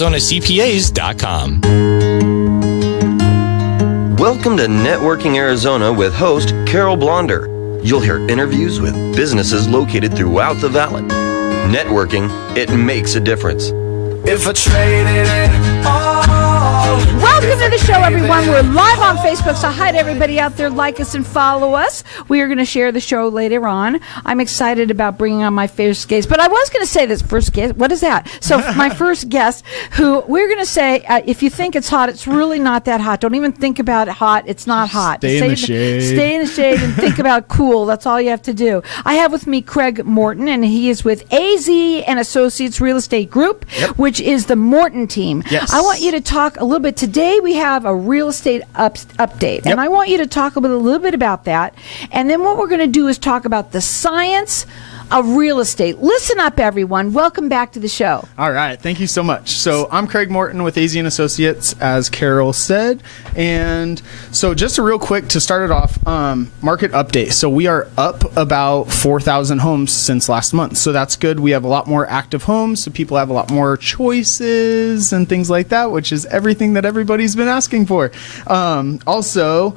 ArizonaCPAs.com. Welcome to Networking Arizona with host Carol Blonder. You'll hear interviews with businesses located throughout the valley. Networking, it makes a difference. If I traded it all. Welcome to the show, everyone. We're live on Facebook, so hi to everybody out there. Like us and follow us. We are going to share the show later on. I'm excited about bringing on my first guest, but I was going to say this first guest. What is that? So my first guest, who we're going to say, if you think it's hot, it's really not that hot. Don't even think about it hot. It's not hot. Stay in the shade. Stay in the shade and think about cool. That's all you have to do. I have with me Craig Morton, and he is with AZ and Associates Real Estate Group, which is the Morton team. Yes. I want you to talk a little bit. Today we have a real estate update, and I want you to talk a little bit about that. And then what we're going to do is talk about the science of real estate. Listen up, everyone. Welcome back to the show. All right. Thank you so much. So I'm Craig Morton with AZ & Associates, as Carol said. And so just a real quick to start it off, market update. So we are up about 4,000 homes since last month. So that's good. We have a lot more active homes, so people have a lot more choices and things like that, which is everything that everybody's been asking for. Also,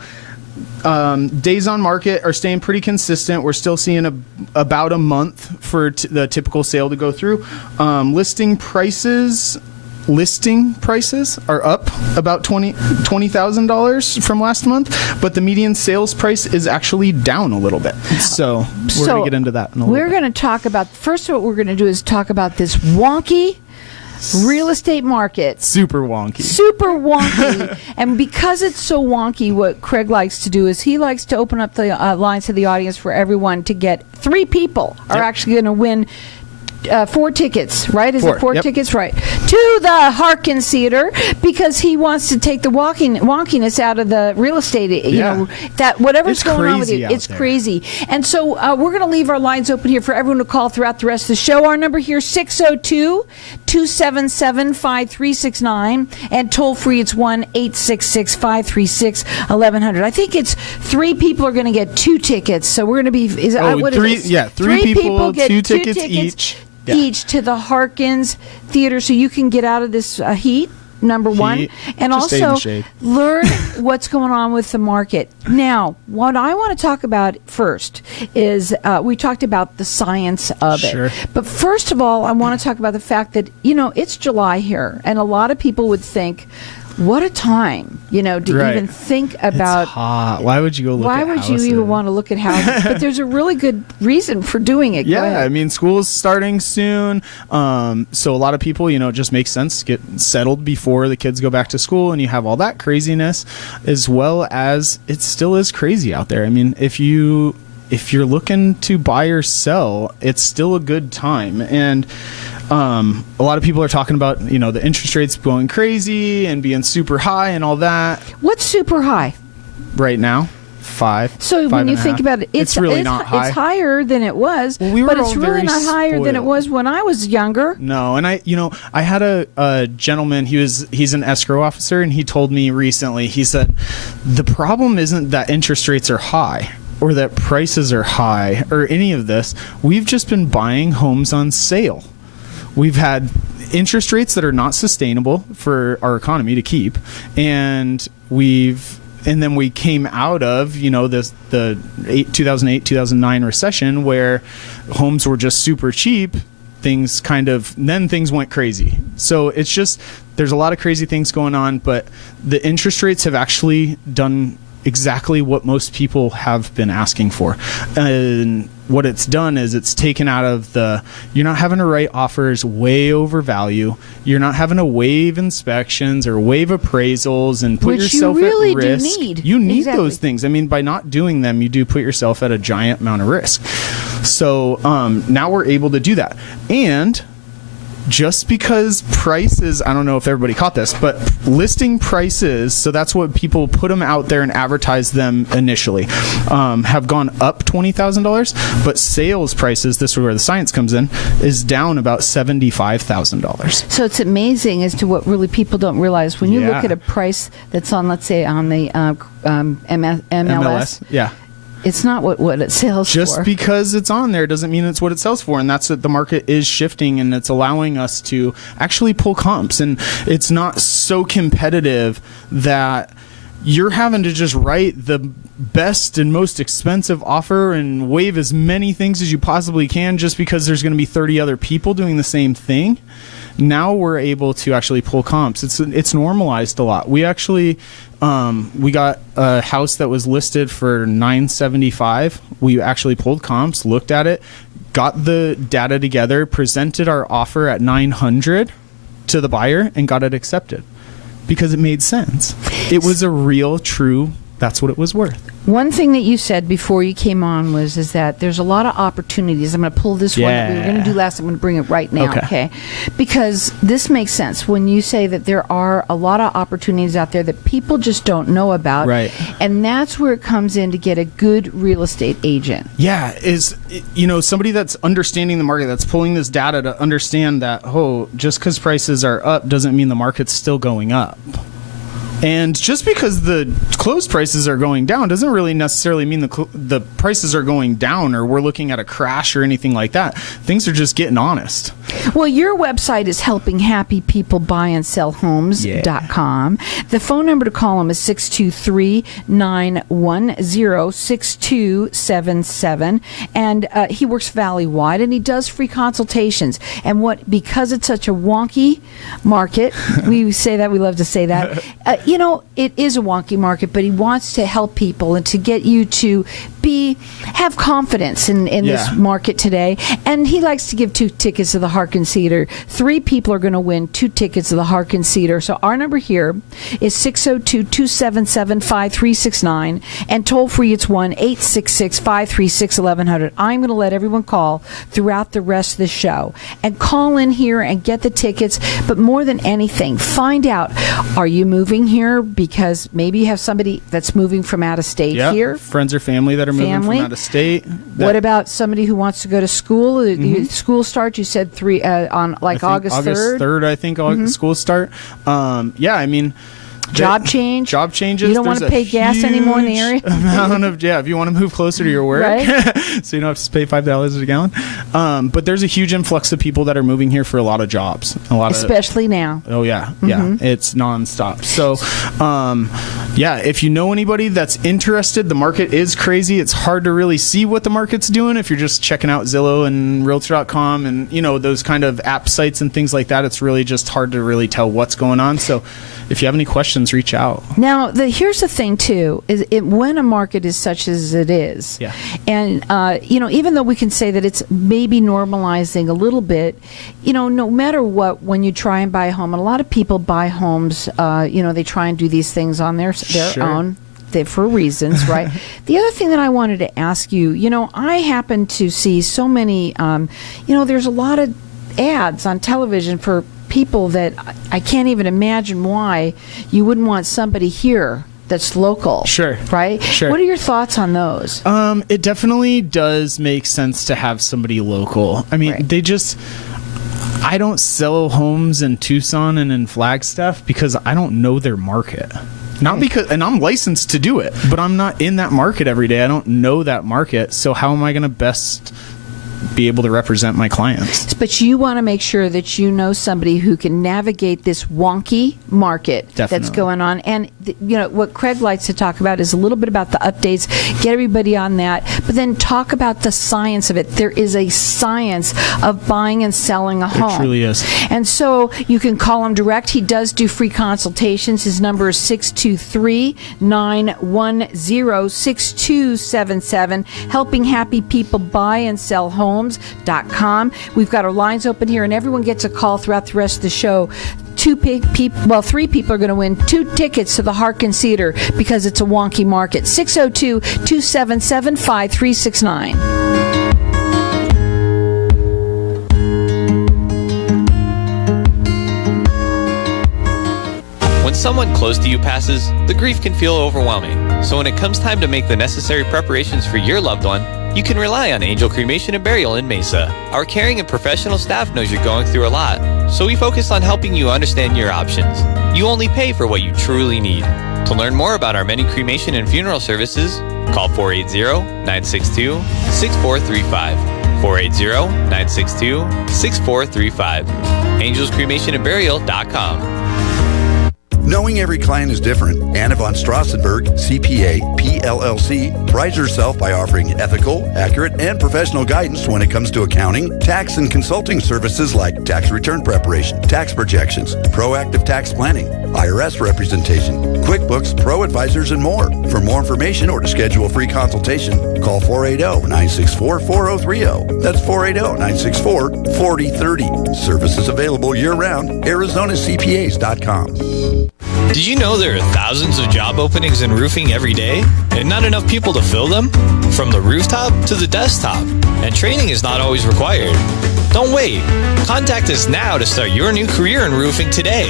days on market are staying pretty consistent. We're still seeing about a month for the typical sale to go through. Listing prices are up about $20,000 from last month, but the median sales price is actually down a little bit. So we're going to get into that in a little bit. We're going to talk about, first what we're going to do is talk about this wonky real estate market. Super wonky. And because it's so wonky, what Craig likes to do is he likes to open up the lines to the audience for everyone to get 3 people are actually going to win 4 tickets, right? Is it 4 tickets? Right. To the Harkins Theatre, because he wants to take the wonkiness out of the real estate, you know, that whatever's it's going on with it, it's crazy. And so we're going to leave our lines open here for everyone to call throughout the rest of the show. Our number here, 602-277-5369, and toll free, it's 1-866-536-1100. I think it's 3 people are going to get 2 tickets, so we're going to be, three people, get 2 tickets each. Each to the Harkins Theatre, so you can get out of this heat, number one, and also learn what's going on with the market. Now, what I want to talk about first is we talked about the science of it. But first of all, I want to talk about the fact that, you know, it's July here, and a lot of people would think, what a time, you know, to even think about. It's hot. Why would you go look at houses? Why would you even want to look at houses? But there's a really good reason for doing it. Yeah, I mean, school is starting soon. So a lot of people, you know, it just makes sense to get settled before the kids go back to school, and you have all that craziness, as well as it still is crazy out there. I mean, if you're looking to buy or sell, it's still a good time. And a lot of people are talking about, you know, the interest rates going crazy and being super high and all that. What's super high? Right now, 5. So when you think about it, it's really not high. It's higher than it was, but it's really not higher than it was when I was younger. No, and I had a gentleman, he's an escrow officer, and he told me recently, he said, the problem isn't that interest rates are high or that prices are high or any of this. We've just been buying homes on sale. We've had interest rates that are not sustainable for our economy to keep, and then we came out of, you know, the 2008-2009 recession where homes were just super cheap. Then things went crazy. So it's just, there's a lot of crazy things going on, but the interest rates have actually done exactly what most people have been asking for. And what it's done is it's taken out of you're not having to write offers way over value. You're not having to waive inspections or waive appraisals and put yourself at risk. You need those things. I mean, by not doing them, you do put yourself at a giant amount of risk. So now we're able to do that. And just because prices, I don't know if everybody caught this, but listing prices, so that's what people put them out there and advertise them initially, have gone up $20,000, but sales prices, this is where the science comes in, is down about $75,000. So it's amazing as to what really people don't realize. When you look at a price that's on, let's say, on the MLS. Yeah. It's not what it sells for. Just because it's on there doesn't mean it's what it sells for. And that's what the market is shifting, and it's allowing us to actually pull comps. And it's not so competitive that you're having to just write the best and most expensive offer and waive as many things as you possibly can just because there's going to be 30 other people doing the same thing. Now we're able to actually pull comps. It's normalized a lot. We actually we got a house that was listed for $975. We actually pulled comps, looked at it, got the data together, presented our offer at $900 to the buyer, and got it accepted because it made sense. It was a real, true, that's what it was worth. One thing that you said before you came on is that there's a lot of opportunities. I'm going to pull this one that we were going to do last. I'm going to bring it right now, okay? Because this makes sense when you say that there are a lot of opportunities out there that people just don't know about. Right. And that's where it comes in to get a good real estate agent. Yeah, somebody that's understanding the market, that's pulling this data to understand that, just because prices are up doesn't mean the market's still going up. And just because the closed prices are going down doesn't really necessarily mean the prices are going down or we're looking at a crash or anything like that. Things are just getting honest. Well, your website is helpinghappypeoplebuyandSellHomes.com. The phone number to call them is 623-910-6277. And he works valley-wide, and he does free consultations. And because it's such a wonky market, we say that, we love to say that, it is a wonky market, but he wants to help people and to get you to have confidence in this market today. And he likes to give 2 tickets to the Harkins Theatre. 3 people are going to win 2 tickets to the Harkins Theatre. So our number here is 602-277-5369, and toll free it's 1-866-536-1100. I'm going to let everyone call throughout the rest of the show and call in here and get the tickets. But more than anything, find out, are you moving here because maybe you have somebody that's moving from out of state here? Friends or family that are moving from out of state. What about somebody who wants to go to school? Mm-hmm. School starts, you said on August 3rd? August 3rd, I think, school start. Job change. Job changes. You don't want to pay gas anymore in the area. If you want to move closer to your work, right? So you don't have to pay $5 a gallon. But there's a huge influx of people that are moving here for a lot of jobs. Especially now. Oh yeah, it's nonstop. So, if you know anybody that's interested, the market is crazy. It's hard to really see what the market's doing if you're just checking out Zillow and Realtor.com and those kind of app sites and things like that. It's really just hard to really tell what's going on. So, if you have any questions, reach out. Now, here's the thing, too, is when a market is such as it is, and, even though we can say that it's maybe normalizing a little bit, no matter what, when you try and buy a home, and a lot of people buy homes, they try and do these things on their own. For reasons, right? The other thing that I wanted to ask you, I happen to see so many, there's a lot of ads on television for people that I can't even imagine why you wouldn't want somebody here that's local. Sure. Right? Sure. What are your thoughts on those? It definitely does make sense to have somebody local. I mean, I don't sell homes in Tucson and in Flagstaff because I don't know their market. Not because, and I'm licensed to do it, but I'm not in that market every day. I don't know that market. So how am I going to best be able to represent my clients? But you want to make sure that you know somebody who can navigate this wonky market that's going on. And what Craig likes to talk about is a little bit about the updates, get everybody on that, but then talk about the science of it. There is a science of buying and selling a home. It truly is. And so you can call him direct. He does do free consultations. His number is 623-910-6277, helping happy people buy and sell homes. We've got our lines open here, and everyone gets a call throughout the rest of the show. 3 people are going to win 2 tickets to the Harkins Theatre because it's a wonky market. 602-277-5369. When someone close to you passes, the grief can feel overwhelming. So when it comes time to make the necessary preparations for your loved one, you can rely on Angel Cremation and Burial in Mesa. Our caring and professional staff knows you're going through a lot, so we focus on helping you understand your options. You only pay for what you truly need. To learn more about our many cremation and funeral services, call 480-962-6435. 480-962-6435. AngelsCremationandBurial.com. Knowing every client is different, Anna von Strassenberg, CPA, PLLC, prides herself by offering ethical, accurate, and professional guidance when it comes to accounting, tax, and consulting services like tax return preparation, tax projections, proactive tax planning, IRS representation, QuickBooks, Pro Advisors, and more. For more information or to schedule a free consultation, call 480-964-4030. That's 480-964-4030. Services available year-round. ArizonaCPAs.com. Did you know there are thousands of job openings in roofing every day and not enough people to fill them? From the rooftop to the desktop. And training is not always required. Don't wait. Contact us now to start your new career in roofing today.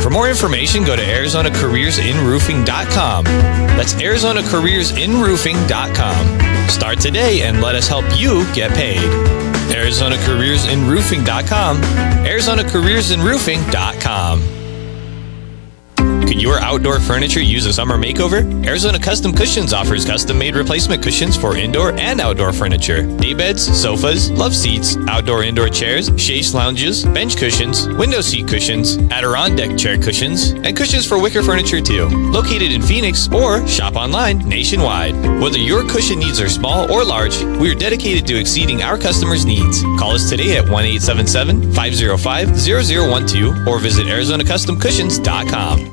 For more information, go to ArizonaCareersInRoofing.com. That's ArizonaCareersInRoofing.com. Start today and let us help you get paid. ArizonaCareersInRoofing.com. ArizonaCareersInRoofing.com. Could your outdoor furniture use a summer makeover? Arizona Custom Cushions offers custom-made replacement cushions for indoor and outdoor furniture. Daybeds, sofas, love seats, outdoor-indoor chairs, chaise lounges, bench cushions, window seat cushions, Adirondack chair cushions, and cushions for wicker furniture too. Located in Phoenix or shop online nationwide. Whether your cushion needs are small or large, we are dedicated to exceeding our customers' needs. Call us today at 1-877-505-0012 or visit ArizonaCustomCushions.com.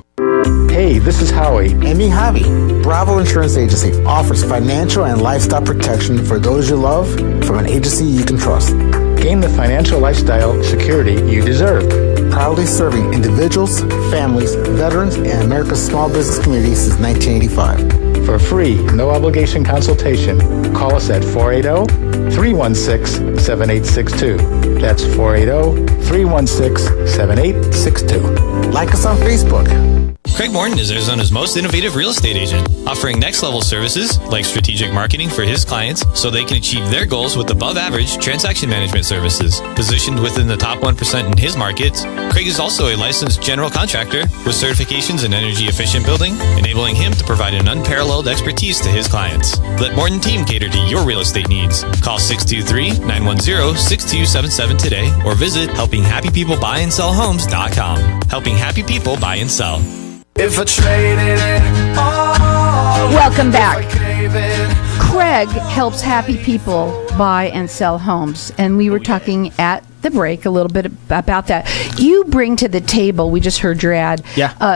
Hey, this is Howie. Amy Javi. Bravo Insurance Agency offers financial and lifestyle protection for those you love from an agency you can trust. Gain the financial lifestyle security you deserve. Proudly serving individuals, families, veterans, and America's small business community since 1985. For free, no obligation consultation, call us at 480-316-7862. That's 480-316-7862. Like us on Facebook. Craig Morton is Arizona's most innovative real estate agent, offering next-level services like strategic marketing for his clients so they can achieve their goals with above-average transaction management services. Positioned within the top 1% in his markets, Craig is also a licensed general contractor with certifications in energy-efficient building, enabling him to provide an unparalleled expertise to his clients. Let Morton Team cater to your real estate needs. Call 623-910-6277 today or visit helpinghappypeoplebuyandsellhomes.com. Helping happy people buy and sell. If I traded it all, welcome back. Craig helps happy people buy and sell homes, and we were talking at the break a little bit about that. You bring to the table, we just heard your ad,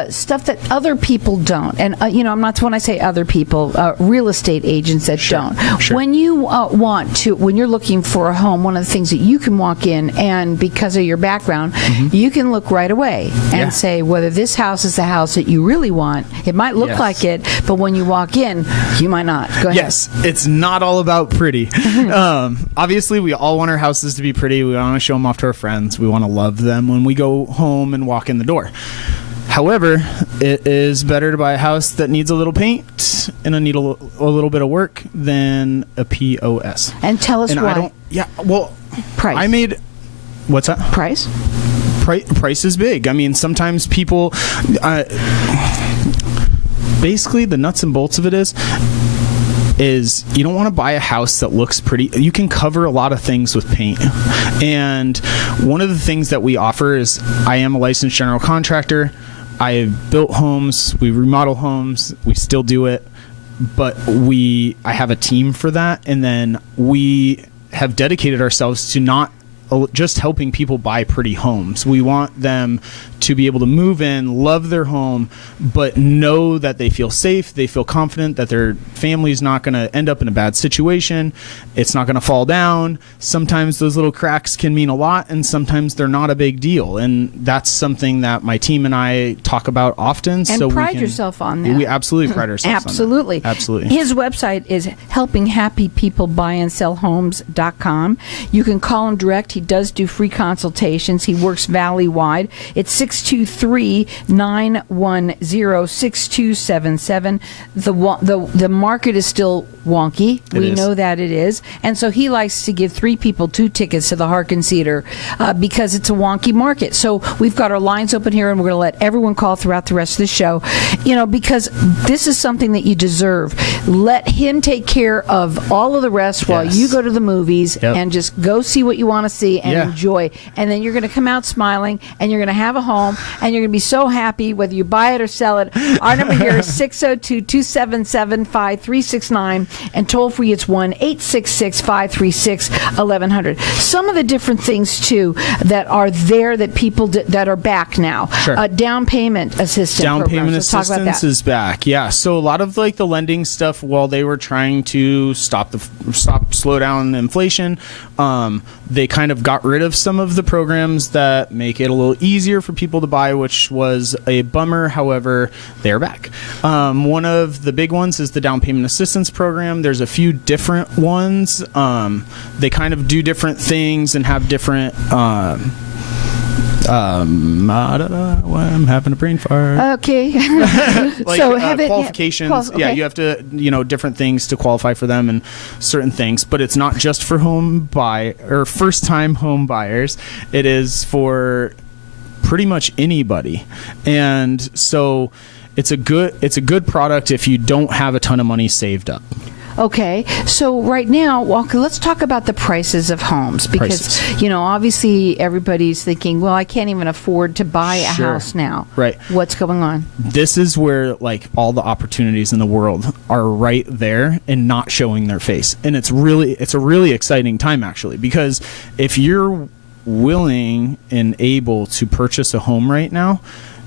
stuff that other people don't. And, I'm not, when I say other people, real estate agents that don't. Sure. When you when you're looking for a home, one of the things that you can walk in and because of your background, you can look right away and say whether this house is the house that you really want. It might look like it, but when you walk in, you might not. Go ahead. Yes, it's not all about pretty. Obviously, we all want our houses to be pretty. We want to show them off to our friends. We want to love them when we go home and walk in the door. However, it is better to buy a house that needs a little paint and a little bit of work than a POS. And tell us why. Price. What's that? Price? Price is big. I mean, sometimes people... basically, the nuts and bolts of it is you don't want to buy a house that looks pretty. You can cover a lot of things with paint. And one of the things that we offer is I am a licensed general contractor. I have built homes. We remodel homes. We still do it. But I have a team for that. And then we have dedicated ourselves to not just helping people buy pretty homes. We want them to be able to move in, love their home, but know that they feel safe, they feel confident that their family's not going to end up in a bad situation, it's not going to fall down. Sometimes those little cracks can mean a lot, and sometimes they're not a big deal. And that's something that my team and I talk about often. And pride yourself on that. We absolutely pride ourselves on that. Absolutely. His website is helpinghappypeoplebuyandsellhomes.com. You can call him direct. He does do free consultations. He works valley-wide. It's 623-910-6277. The market is still wonky. We know that it is. And so he likes to give 3 people 2 tickets to the Harkins Theatre because it's a wonky market. So we've got our lines open here, and we're going to let everyone call throughout the rest of the show, because this is something that you deserve. Let him take care of all of the rest while you go to the movies and just go see what you want to see and enjoy. And then you're going to come out smiling, and you're going to have a home, and you're going to be so happy whether you buy it or sell it. Our number here is 602-277-5369, and toll free it's 1-866-536-1100. Some of the different things too that are there that people that are back now. Sure. Down payment assistance. Down programs. payment Let's talk about assistance that. is back. Yeah. So a lot of like the lending stuff, while they were trying to slow down inflation, they kind of got rid of some of the programs that make it a little easier for people to buy, which was a bummer. However, they're back. One of the big ones is the down payment assistance program. There's a few different ones. They kind of do different things and have different I'm having a brain fart. Okay. Like, so qualifications. Yeah, you have to, different things to qualify for them and certain things. But it's not just for first-time home buyers. It is for pretty much anybody. And so it's a good product if you don't have a ton of money saved up. Okay, so right now, Walker, let's talk about the prices of homes because, obviously everybody's thinking, well, I can't even afford to buy a house now. Right. What's going on? This is where, all the opportunities in the world are right there and not showing their face. And it's a really exciting time, actually, because if you're willing and able to purchase a home right now,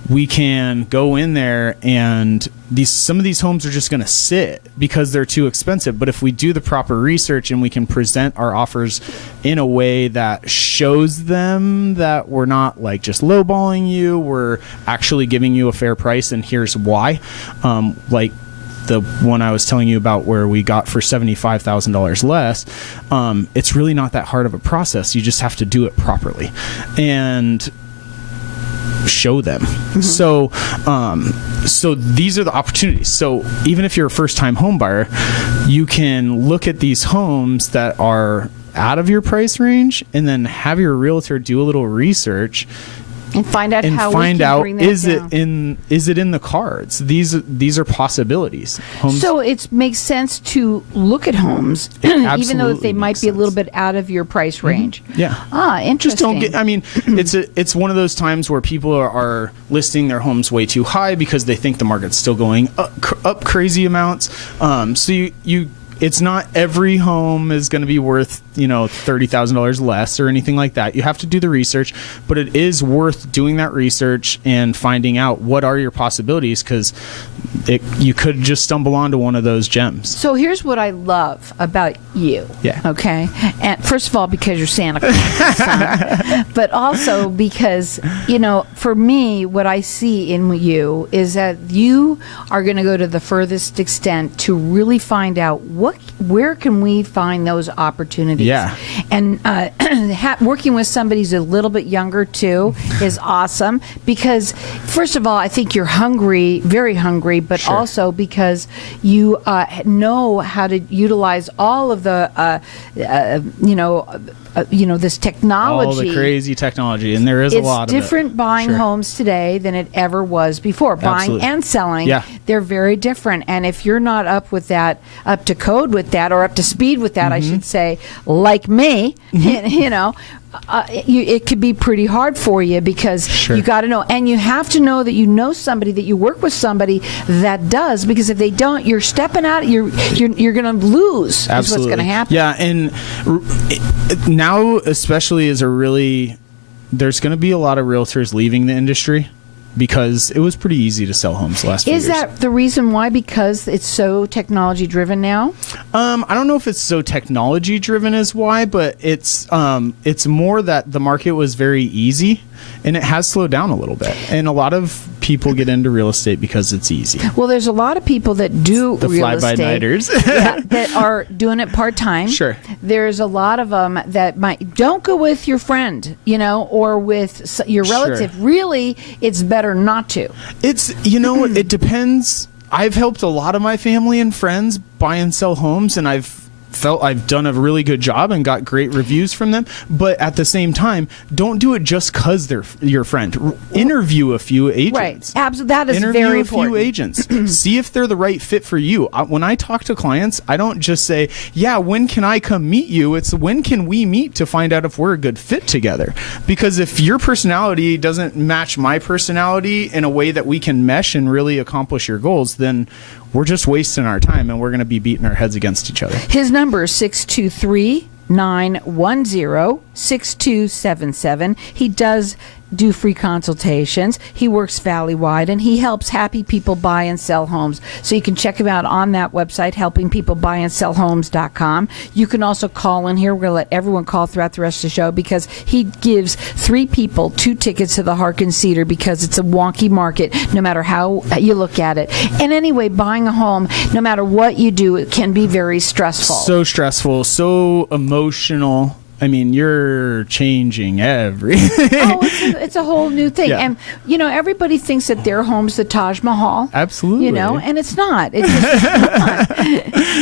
we can go in there and some of these homes are just going to sit because they're too expensive. But if we do the proper research and we can present our offers in a way that shows them that we're not just lowballing you, we're actually giving you a fair price, and here's why. The one I was telling you about where we got for $75,000 less, it's really not that hard of a process. You just have to do it properly and show them. So these are the opportunities. So even if you're a first-time home buyer, you can look at these homes that are out of your price range and then have your realtor do a little research and find out how we can bring that down. Is it in the cards? These are possibilities. So it makes sense to look at homes, even though they might be a little bit out of your price range. Yeah. Interesting. Just don't get. It's one of those times where people are listing their homes way too high because they think the market's still going up crazy amounts. So you. It's not every home is going to be worth, $30,000 less or anything like that. You have to do the research, but it is worth doing that research and finding out what are your possibilities, because you could just stumble onto one of those gems. So here's what I love about you. Yeah. Okay. And first of all, because you're Santa Claus, son, but also because, for me, what I see in you is that you are going to go to the furthest extent to really find out where can we find those opportunities. Yeah. And working with somebody who's a little bit younger too is awesome because, first of all, I think you're hungry, very hungry, but also because you know how to utilize all of the, this technology. All the crazy technology, and there is a lot of it. It's different buying homes today than it ever was before. Buying and selling, they're very different. And if you're not up with that, up to code with that, or up to speed with that, I should say, like me, it could be pretty hard for you because you got to know, and you have to know that you know somebody, that you work with somebody that does, because if they don't, you're stepping out, you're going to lose. Absolutely. Is what's going to happen. Yeah, and now especially there's going to be a lot of realtors leaving the industry because it was pretty easy to sell homes last few years. Is that the reason why? Because it's so technology driven now? I don't know if it's so technology driven as why, but it's more that the market was very easy. and it has slowed down a little bit. And a lot of people get into real estate because it's easy. Well, there's a lot of people that do The real estate fly-by-nighters. that are doing it part-time. Sure. There's a lot of them that don't go with your friend, or with your relative. Sure. Really, it's better not to. It's, it depends. I've helped a lot of my family and friends buy and sell homes, and I've felt I've done a really good job and got great reviews from them. But at the same time, don't do it just because they're your friend. Interview a few agents. Right. Absolutely. That is Interview very a important. few agents. See if they're the right fit for you. When I talk to clients, I don't just say, yeah, when can I come meet you? It's when can we meet to find out if we're a good fit together. Because if your personality doesn't match my personality in a way that we can mesh and really accomplish your goals, then we're just wasting our time and we're going to be beating our heads against each other. His number is 623-910-6277. He does do free consultations. He works valley-wide, and he helps happy people buy and sell homes. So you can check him out on that website, helpingpeoplebuyandSellHomes.com. You can also call in here. We're going to let everyone call throughout the rest of the show because he gives 3 people 2 tickets to the Harkins Theatre because it's a wonky market no matter how you look at it. And anyway, buying a home, no matter what you do, it can be very stressful. So stressful, so emotional. I mean, you're changing everything. Oh, it's a whole new thing. Yeah. And, everybody thinks that their home's the Taj Mahal. Absolutely. And it's not. It's just not.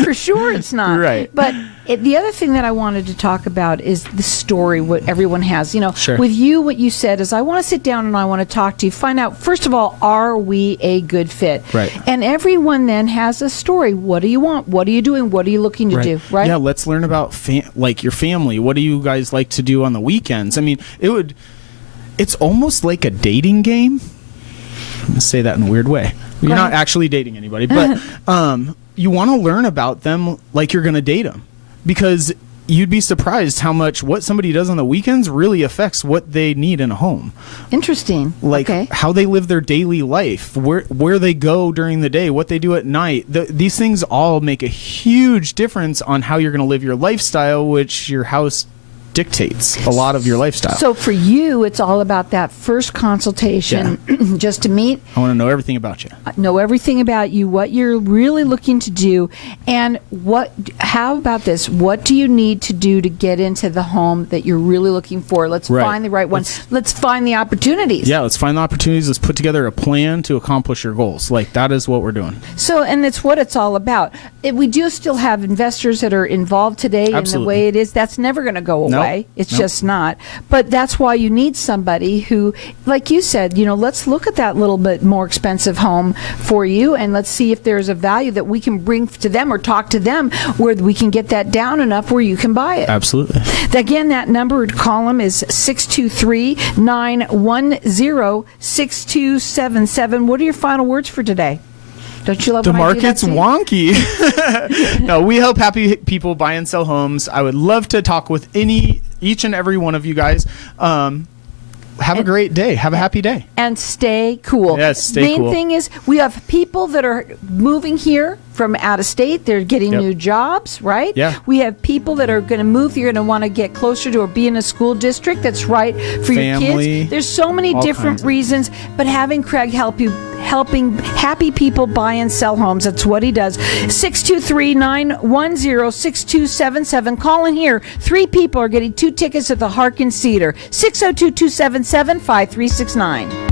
For sure it's not. Right. But the other thing that I wanted to talk about is the story, what everyone has. Sure. With you, what you said is I want to sit down and I want to talk to you, find out, first of all, are we a good fit? Right. And everyone then has a story. What do you want? What are you doing? What are you looking to do? Right? Yeah, let's learn about your family. What do you guys like to do on the weekends? I mean, it's almost like a dating game. I'm going to say that in a weird way. You're not actually dating anybody, but you want to learn about them like you're going to date them. Because you'd be surprised how much what somebody does on the weekends really affects what they need in a home. Interesting. Like how they live their daily life, where they go during the day, what they do at night. These things all make a huge difference on how you're going to live your lifestyle, which your house dictates a lot of your lifestyle. So for you, it's all about that first consultation, just to meet. I want to know everything about you. Know everything about you, what you're really looking to do, and how about this? What do you need to do to get into the home that you're really looking for? Let's find the right one. Let's find the opportunities. Yeah, let's find the opportunities. Let's put together a plan to accomplish your goals. Like, that is what we're doing. So, and it's what it's all about. We do still have investors that are involved today in the way it is. That's never going to go away. It's just not. But that's why you need somebody who, like you said, let's look at that little bit more expensive home for you and let's see if there's a value that we can bring to them or talk to them where we can get that down enough where you can buy it. Absolutely. Again, that number to call them is 623-910-6277. What are your final words for today? Don't you love the when market's I do that to you? wonky? No, we help happy people buy and sell homes. I would love to talk with each and every one of you guys. Have a great day. Have a happy day. And stay cool. Yes, stay cool. Main thing is we have people that are moving here from out of state. They're getting new jobs, right? Yeah. We have people that are going to move here and want to get closer to or be in a school district that's right for your kids. There's so many different reasons, but having Craig helping happy people buy and sell homes, that's what he does. 623-910-6277. Call in here. 3 people are getting 2 tickets at the Harkins Theatre. 602-277-5369.